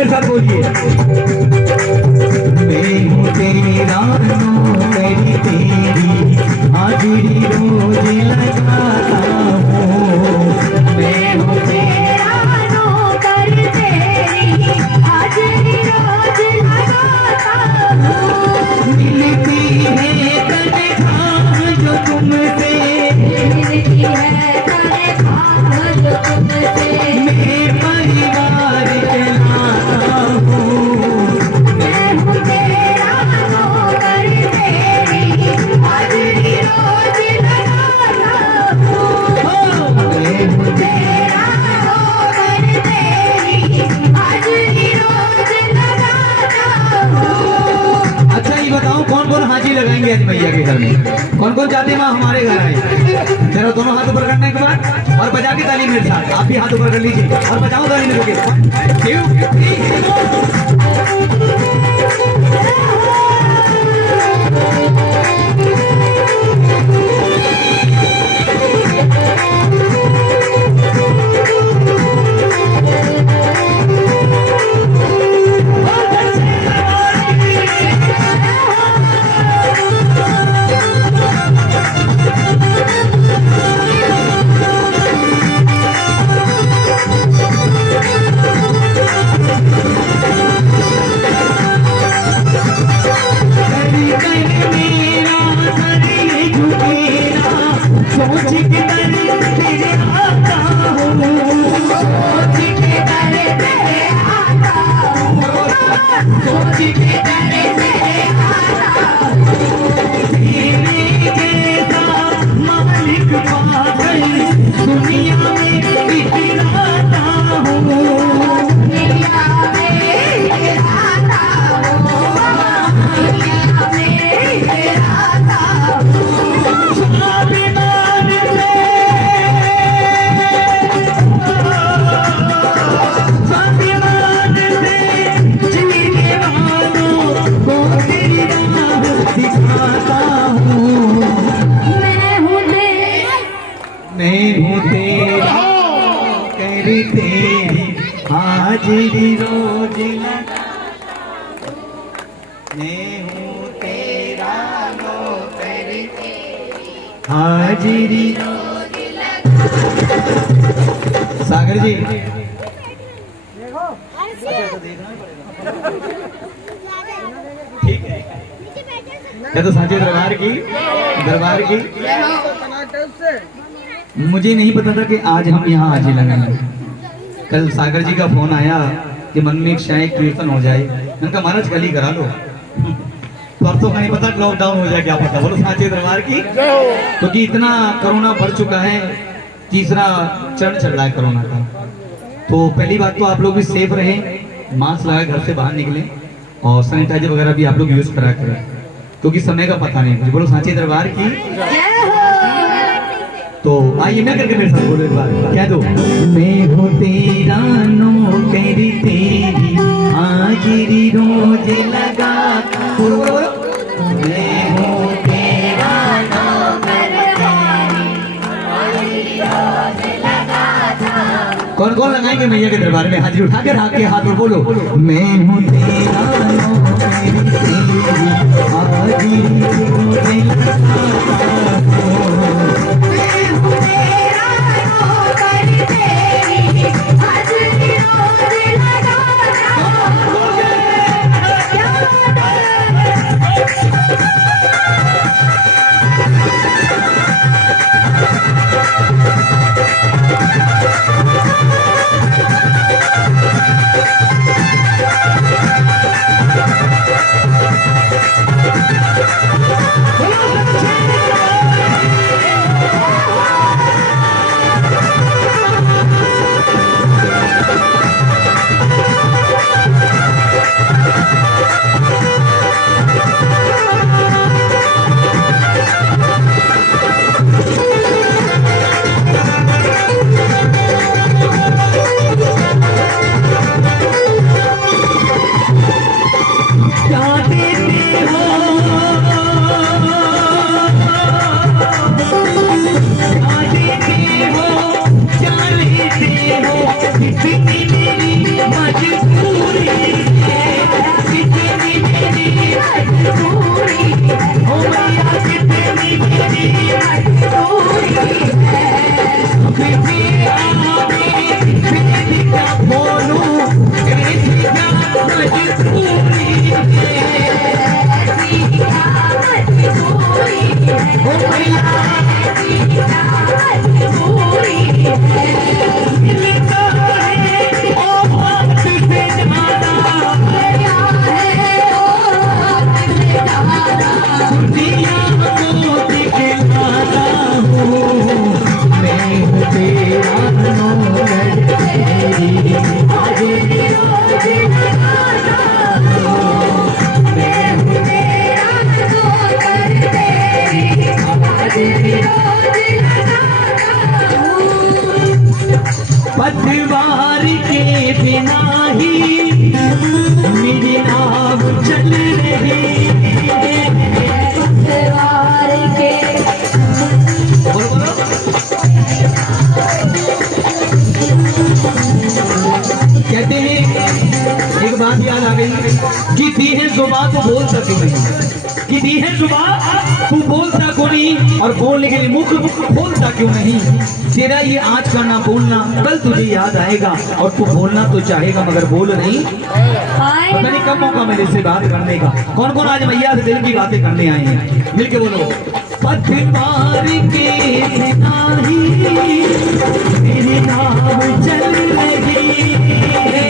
मेरे साथ बोलिए। मैं हूँ तेरा नौकरी तेरी हाजिरी रोज लगाता हूँ। मैं हूँ तेरा नौकर तेरी हाजिरी रोज लगाता हूँ। मिलती है तनख्वाह जो तुमसे, मिलती है तनख्वाह जो तुमसे, मैं परिवार चलाता हूँ। मैं हूँ तेरा नौकर तेरी हाजिरी रोज लगाता हूँ। मैं हूँ तेरा नौकर तेरी हाजिरी रोज लगाता हूँ। अच्छा ये बताओ कौन कौन हाजिरी लगाएंगे आज मैया के घर में? कौन कौन चाहते हैं माँ हमारे घर आए? जरा दोनों हाथ ऊपर करने के बाद और बजा के ताली मेरे साथ। आप भी हाथ ऊपर कर लीजिए और बजाओ ताली मेरे के। सोच के तेरे आता हूँ, सोच के तेरे तेरे आता हूँ, सोच के तेरे तेरे आता हूँ। तेरे जैसा मालिक पागल दुनिया में इतराता हूँ। दुनिया में आता हूँ, दुनिया में आता हूँ। स्वाभिमान से, स्वाभिमान से जीने वालों को तेरी राह दिखाता हूँ। मैं हूँ तेरा, मैं हूँ तेरा तेरी तेरी हाजिरी रोज लगाता हूँ। मैं हूँ तेरा नौकरी हाजिरी रोज लगाता। सागर जी ठीक है, ये तो साचे दरबार की मुझे नहीं पता था कि आज हम यहाँ हाजिरी लगाएंगे। कल सागर जी का फोन आया कि मन में एक शायद कीर्तन हो जाए। मैंने कहा महाराज कल ही करा लो, परसों का नहीं पता लॉकडाउन हो जाए क्या पता। बोलो साचे दरबार की, क्योंकि इतना कोरोना बढ़ चुका है, तीसरा चरण चल रहा है कोरोना का। तो पहली बात तो आप लोग भी सेफ रहें, मास्क लगाए घर से बाहर निकलें और सैनिटाइजर वगैरह भी आप लोग यूज करा करें, क्योंकि समय का पता नहीं। बोलो साचे दरबार की। तो आइए मैं करके मेरे साथ बोलो एक बार, कह दो। मैं हूँ तेरा नौकरी तेरी हाजिरी रोज लगाता हूँ। मैं हूँ तेरा नौकर तेरी हाजिरी रोज लगाता हूँ। कौन कौन लगाएंगे मैया के दरबार में हाजिरी उठा के रख के हाथ में बोलो। मैं हूँ तेरा नौकरी तेरी हाजिरी रोज लगाता हूँ। तेरा नौकर तेरी हाजिरी रोज लगाता हूँ। पतवार के बिना ही मेरी नाव चल रही है। पतवार के बोलो बोलो। कहते हैं एक बात याद आ गई कि दी है जुबान तो बोल सके नहीं, कि दी है जुबान तू बोलता क्यों नहीं, और बोलने के लिए मुख खोलता क्यों नहीं। तेरा ये आज का ना बोलना कल तुझे याद आएगा, और तू बोलना तो चाहेगा मगर बोल नहीं। पता नहीं कब मौका मिले से बात करने का। कौन कौन आज मैया से दिल की बातें करने आए हैं, मिलके बोलो। पतवार के बिना ही मेरी नाव चल रही है,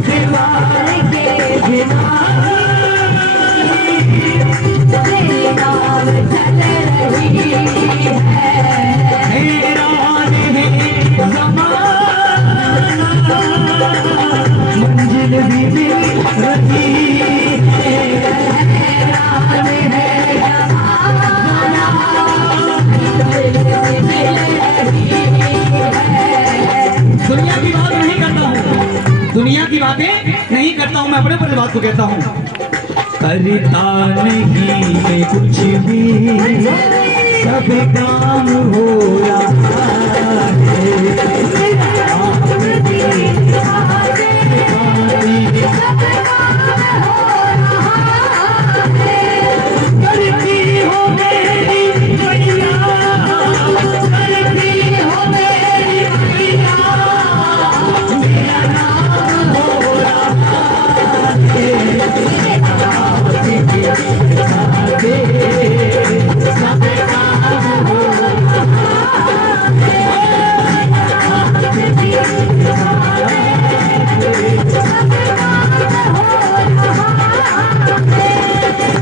पतवार के बिना मेरी नाव चल रही है। हैरान है ज़माना, मंजिल भी मिल रही है। हैरान है ज़माना, मंजिल भी मिल रही है। दुनिया की बात नहीं करता हूँ, दुनिया की बातें नहीं करता हूँ, मैं अपने पर बात को कहता हूँ। करता नहीं मैं कुछ भी, सब काम हो रहा करती हो मेरी मैया, करती हो मेरी मैया, मेरा नाम हो रहा है। सब काम हो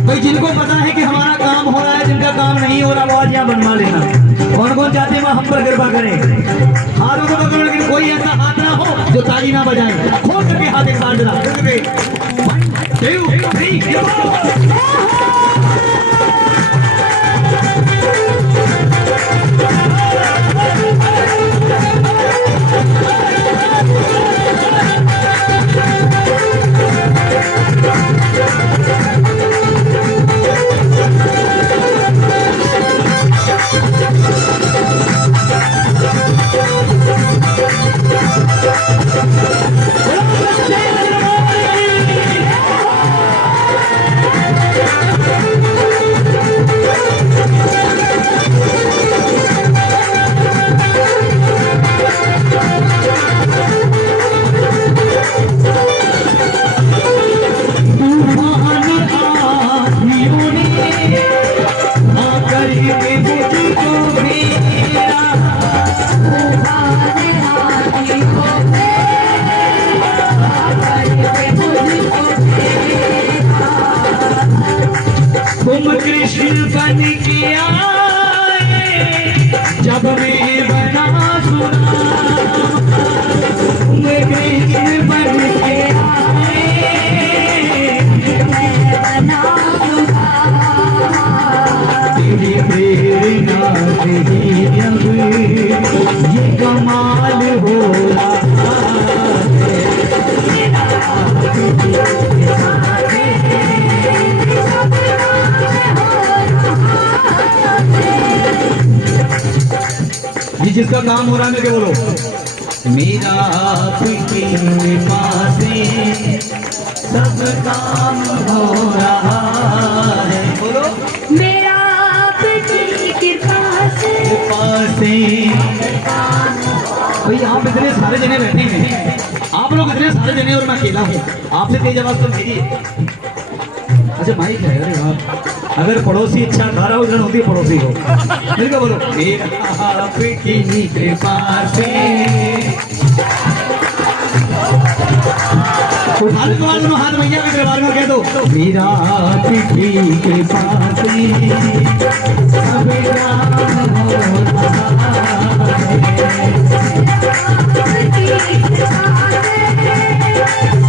भाई, जिनको पता है कि हमारा काम हो रहा है, जिनका काम नहीं हो रहा वो आज यहाँ बनवा लेना। कौन कौन चाहते हैं हम पर कृपा करें, हाथों को पकड़ो, लेकिन कोई ऐसा हाथ ना हो जो ताली ना बजाए। खोल करके हाथ एक बार जरा, 1 2 3 तुम कृष्ण बन के आए, जब मैं बना सुना, तुम कृष्ण बन के आए, मैं बना सुना, तेरी प्रेरणा से ही अब ये कमाल हो रहा है। ये जिसका काम हो रहा है, बोलो मेरा आपकी कृपा से सब काम हो रहा है। बोलो मेरा आपकी कृपा से भाई, आप इतने सारे जने बैठे हैं, आप लोग इतने सारे जने और मैं अकेला हूँ, आपसे तेज आवाज तो मेरी है। अच्छा माइक है, अरे वाह। अगर पड़ोसी अच्छा खा रहा हो, जन होती है पड़ोसी को। मेरे को बोलो मेरा आपकी कृपा से, उठाने के बाद दोनों हाथ मैया के दरबार में कह दो, मेरा आपकी कृपा से सब काम हो रहा है। आपकी कृपा से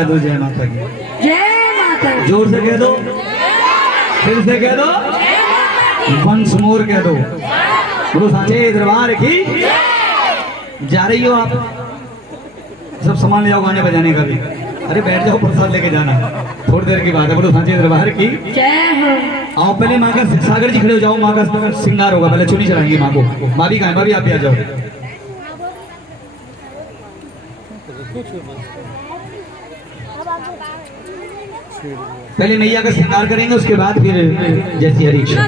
कह दो जय माता की। जय माता दी। जोर से कह दो, फिर से कह दो, वंस मोर कह दो। गुरु सांचे दरबार की। जा रही हो आप, सब सामान ले जाओ गाने बजाने का भी। अरे बैठ जाओ, प्रसाद लेके जाना, थोड़ी देर की बात है। गुरु सांचे दरबार की जय हो। आओ पहले माँ का, सागर जी खड़े हो जाओ, माँ का श्रृंगार होगा, पहले चुनी चढ़ाएंगे माँ को। भाभी कहाँ है? भाभी आप भी आ जाओ। पहले मैया का श्रृंगार करेंगे, उसके बाद फिर जैसी हरी इच्छा।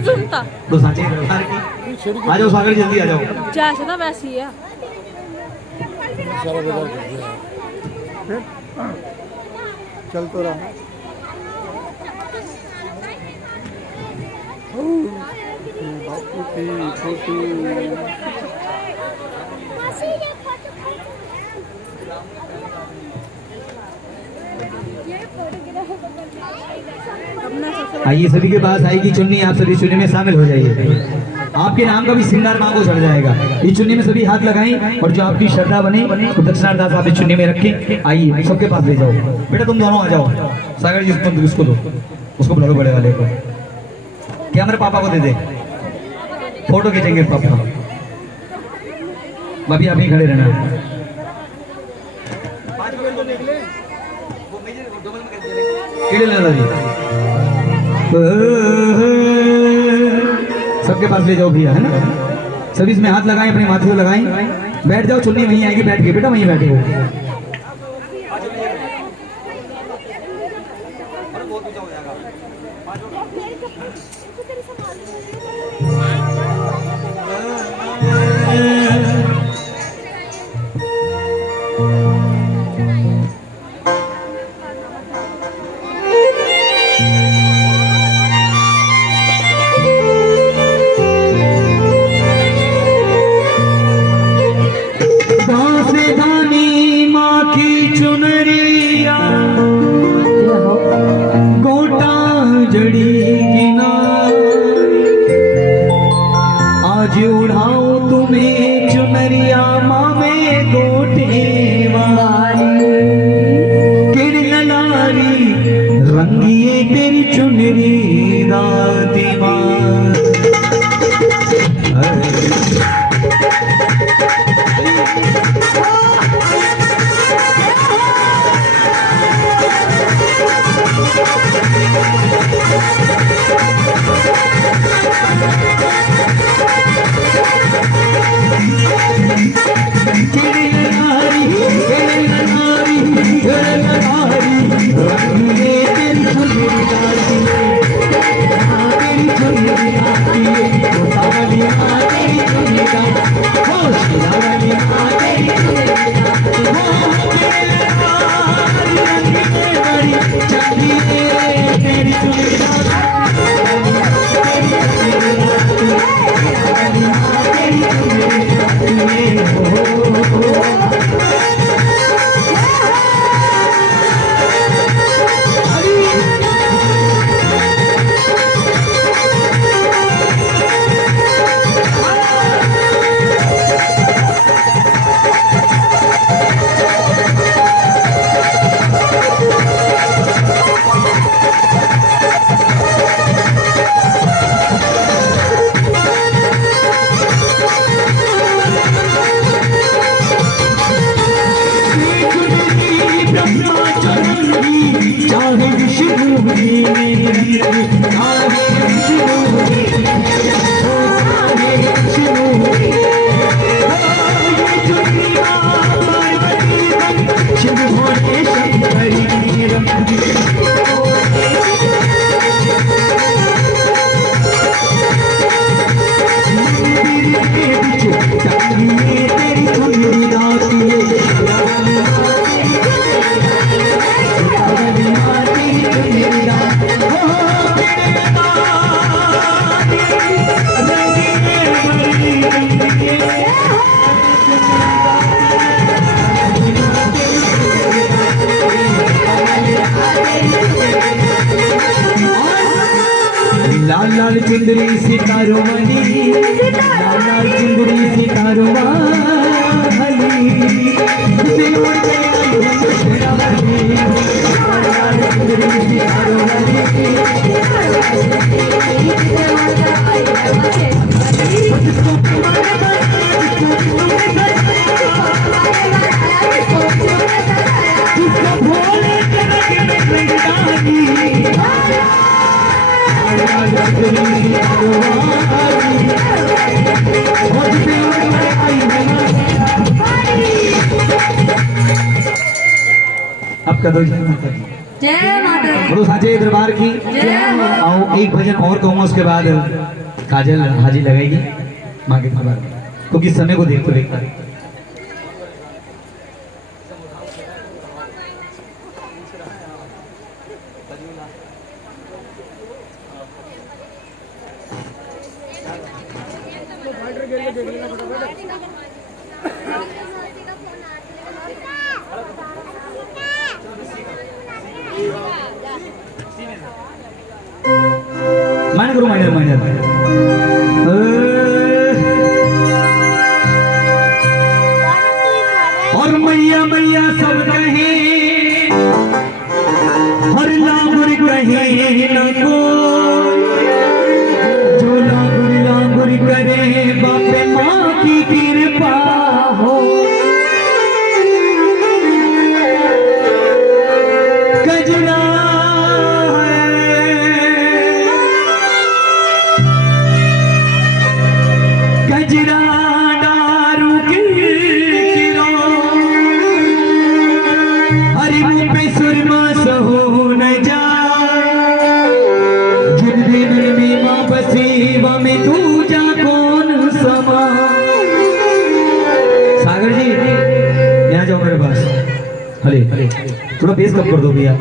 तो सांचे दरबार की आ जाओ, सागर जल्दी आ जाओ। जैसे ना वैसी है। चल तो रहा बापू की फोटो। आइए, सभी के पास आएगी चुन्नी, आप सभी चुन्नी में शामिल हो जाइए। आपके नाम का भी श्रृंगार मां को चढ़ जाएगा। इस चुन्नी में सभी हाथ लगाएं और जो आपकी श्रद्धा बने तो दक्षिणार्थ आप इस चुन्नी में रखें। आइए सबके पास ले जाओ। बेटा तुम दोनों आ जाओ। सागर जी उसको दो, उसको बुला लो बड़े वाले को। क्या मेरे पापा को दे दे, फोटो खींचेंगे पापा। भाभी आप ही खड़े रहना। केड़े ले दादी, सबके पास ले जाओ भैया, है ना। सभी इसमें हाथ लगाएं, अपने माथे से लगाएं। बैठ जाओ, चुन्नी वहीं आएगी, बैठ के बेटा वहीं बैठे हो। लाल लाल चुंदरी सितारो वाली, लाल लाल चुंदरी सितारो वाली, दिल उड़ गया कदो जय माता दी। जय माता दी। बोलो साचे दरबार की। जय हो। आओ एक भजन और कहूँगा, उसके बाद काजल हाजी लगाएगी माँ के दरबार में, क्योंकि समय को देखते देखता माइनर करो, माइनर माइनर। और मैया मैया सब कहे, हर लांगुर कहे न कोई, जो लांगुर करे बापे माँ की कृपा हो। गजना गजरा दारू किरो, हरि मुँह पे सुरमा सहो न जाए, जिन दिन में माँ बसी वा में तू जा कौन समा। सागर जी यहाँ जाओ मेरे पास। हले थोड़ा बेस कम कर दो भैया।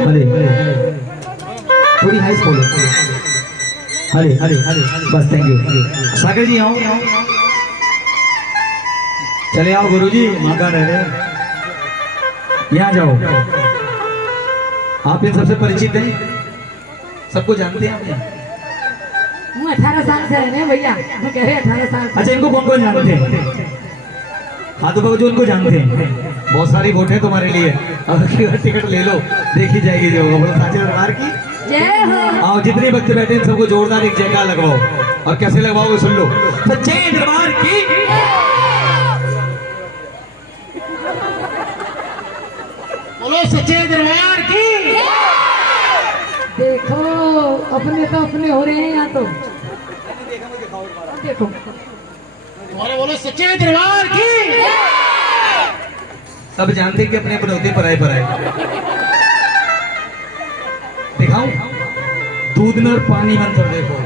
हले थोड़ी हाइस बोलो। हले हले हले बस, थैंक यू। सागर जी आओ, चले आओ गुरुजी, माँ का रह रहे, यहाँ जाओ। आप इन सबसे परिचित हैं, सबको जानते हैं आप? मैं 18 साल से रहने भैया, मैं कह रहे 18 साल से। अच्छा, इनको कौन कौन जानते हैं? हाथों पर जो उनको जानते हैं। बहुत सारी वोट है तुम्हारे लिए, अगर टिकट ले लो, देखी जाएगी जो होगा। बोलो साचे दरबार की जय हो। आओ, जितने बच्चे बैठे हैं सबको जोरदार एक जयकार लगवाओ, और कैसे लगवाओगे सुन लो। सच्चे दरबार की। बोलो सच्चे दरबार की। देखो अपने तो अपने हो रहे हैं यहाँ तो। देखो बोलो सच्चे दरबार की। सब जानते हैं कि अपने अपने होते पराए पराए। दिखाऊं दूध में और पानी में अंतर देखो।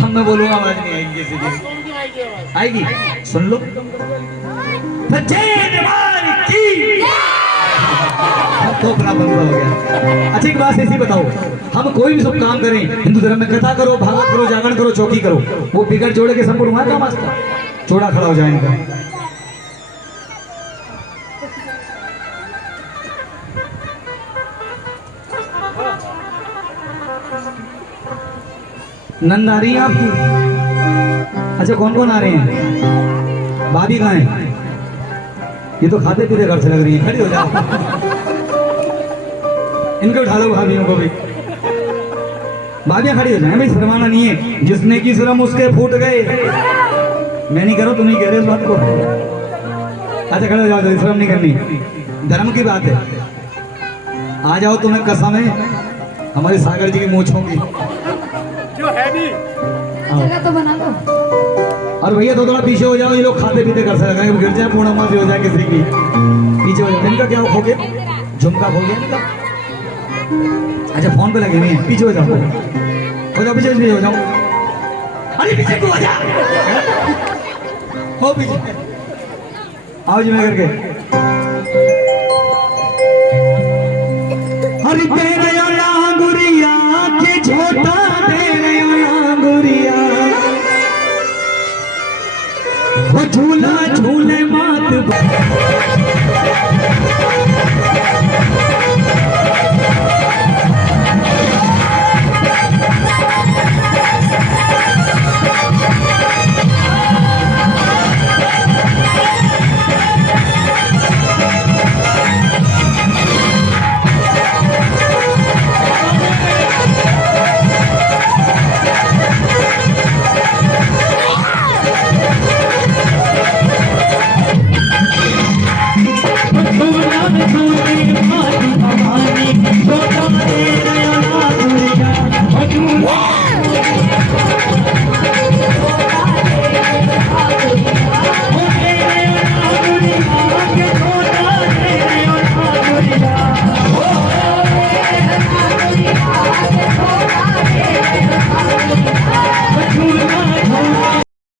हम मैं बोलूंगा आवाज नहीं आएगी किसी की। आएगी, सुन लो। सच्चे दरबार की। तो अपना बंद हो गया। अच्छा एक बात ऐसी बताओ, हम कोई भी सब काम करें हिंदू धर्म में, कथा करो, भागवत करो, जागरण करो, चौकी करो, वो बिगड़ जोड़े के संपूर्ण हुआ काम आस्था चौड़ा खड़ा हो जाए इनका। नंद आ रही है आपकी? अच्छा कौन कौन आ रहे हैं? भाभी कहाँ है? ये तो खाते पीते घर से लग रही है, खड़ी हो जाओ। इनको उठा लो भाभियों को भी। भाभियां खड़ी हो जाए भाई, शर्माना नहीं है। जिसने की शर्म उसके फूट गए। मैं नहीं कह रहा, तुम नहीं कह रहे इस बात को। अच्छा खड़े हो जाओ, शर्म नहीं करनी, धर्म की बात है। आ जाओ, तुम्हें कसम है हमारे सागर जी की मूंछों की जो है भी। जगह तो बना दो। और भैया तो थोड़ा पीछे हो जाओ, ये लोग खाते पीते कर से लगा गिर जाए, पूर्णिमा भी हो जाए किसी की। पीछे हो जाओ। इनका क्या हो गया? झुमका हो गया इनका। अच्छा फोन पे लगे हुए हैं, पीछे हो जाओ, हो जाओ पीछे हो जाओ। अरे पीछे को हो जा, हो पीछे आओ जी मैं करके। अरे दे गया लांगुरिया के छोटा, दे गया लांगुरिया, वो झूला झूले मात।